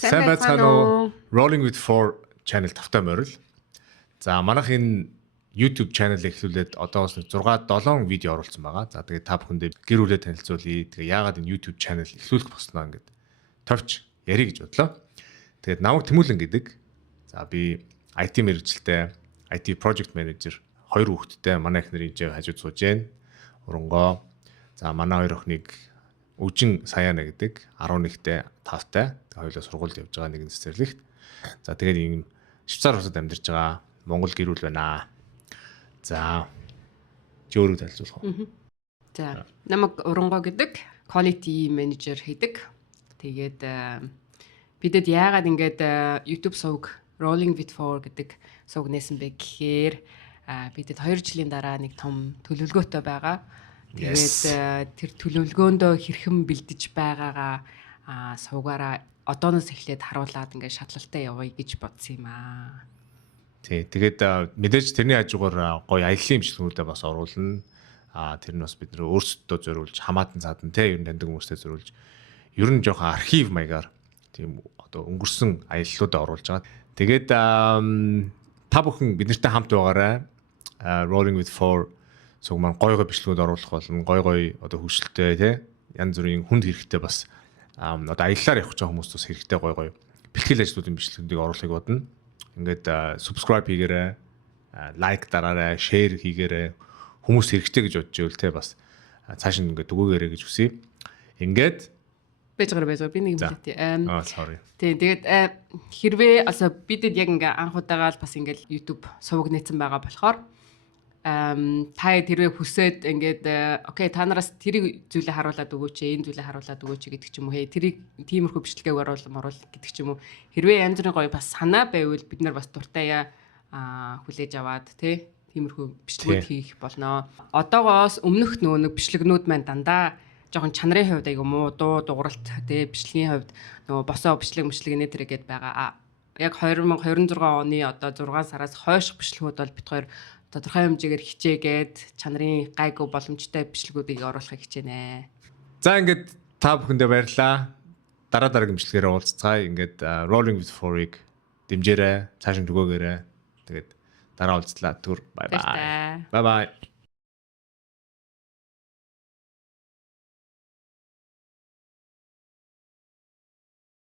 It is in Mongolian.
Сайн байцгаана уу? Rolling with 4 channel тавтай морил. За манайх энэ YouTube channel эхлүүлээд одоос 6 7 видео оруулсан байгаа. За тэгээд та бүхэндээ гэр бүлээ танилцуулъя. Тэгээ яагаад энэ YouTube channel эхлүүлэх болсноо ингээд товч ярих гэж бодлоо. Тэгээд намайг Тэмүүлэн гэдэг. За би IT мэргэжилтэй, IT project manager, 2 хүүхэдтэй манай их нарын хажууд сууж байна. Урангоо. За манай 2 охиныг Үжин Саяна гэдэг 11-тэй тавтай. Хоёулаа сургуульд явж байгаа нэгэн цэцэрлэгт. За тэгээд ийм Швейцар улсад амьдарч байгаа Монгол гэр бүл байна. За чи өөрөө танилцуулах уу? За намайг Урангоо гэдэг, quality manager хийдэг. Тэгээд бидэд яагаад ингээд YouTube сувг Rolling with 4 гэдэг сувг нээсэн бэ гэхээр бидэд 2 жилийн дараа нэг том төлөвлөгөөтэй байгаа. Тэгээд тэр төлөвлөгөөндөө хэрхэн бэлдэж байгаагаа сувгаараа одооноос эхлээд харуулад ингээд шатлалтай явъя гэж бодсон юм аа. Тий, тэгээд мэдээж тэрний хажуугаар гоё аяллаа имчилгүүдэд бас оруулна. Тэр нь бас бид нөр өөрсдөө зориулж хамаатан цаадан те ер нь таньдаг хүмүүстэй зориулж ер нь жоохон архив маягаар тийм одоо өнгөрсөн аяллуудаа оруулж байгаа. Тэгээд та бүхэн бид нартай хамт байгаарай. Rolling with 4 сог маань гой бичлэгүүд оруулах болно. Гой одоо хөвшөлтэй те янз бүрийн хүнд хэрэгтэй бас одоо аяллаар явах гэж байгаа хүмүүст бас хэрэгтэй гой бэлтгэл ажлуудын бичлэгүүдийг оруулахыг бодно. Ингээд subscribe хийгээрэй, лайк дараарай, share хийгээрэй. Хүмүүс хэрэгтэй гэж бодож ивэл те бас цааш нь ингээд дүгөөгээрэй гэж хүсье. Ингээд байж би нэг юм хэлээ. Sorry. Тэгээд хэрвээ also бидэд яг ингээ анхудаага бас ингээл YouTube сувг нээсэн байгаа болохоор та тэрвээ хүсээд ингээд окей та нараас тэрийг зүйлээ харуулад өгөөч, энэ зүйлээ харуулад өгөөч гэдэг ч юм уу. Тэрийг тиймэрхүү бичлэгийг оруул гэдэг ч юм уу. Хэрвээ янз бүрийн гоё бас санаа байвал бид нар бас дуртай хүлээж аваад тий тиймэрхүү бичлэгүүд хийх болно. Одоогоос өмнөх нэг бичлэгнүүд маань дандаа жоохон чанарын хувьд айгу муу дууралт тий бичлэгийн хувьд нөгөө босоо бичлэг нэ тэргээд байгаа. Яг 2026 оны одоо 6 сараас хойш бичлэгүүд бол бид хоёр тодорхой хэмжээгээр хичээгээд чанарын гайгүй боломжтой бичлэгүүдийг оруулахыг хичээнэ. За ингээд та бүхэндээ баярлалаа. Дараагийн бичлэгээр уулзцгаая. Ингээд Rolling with 4-ыг дэмжээрэй, цааш нь түгээгээрэй. Тэгээд дараа уулзлаа. Түр бай бай. Баярлалаа. Bye bye.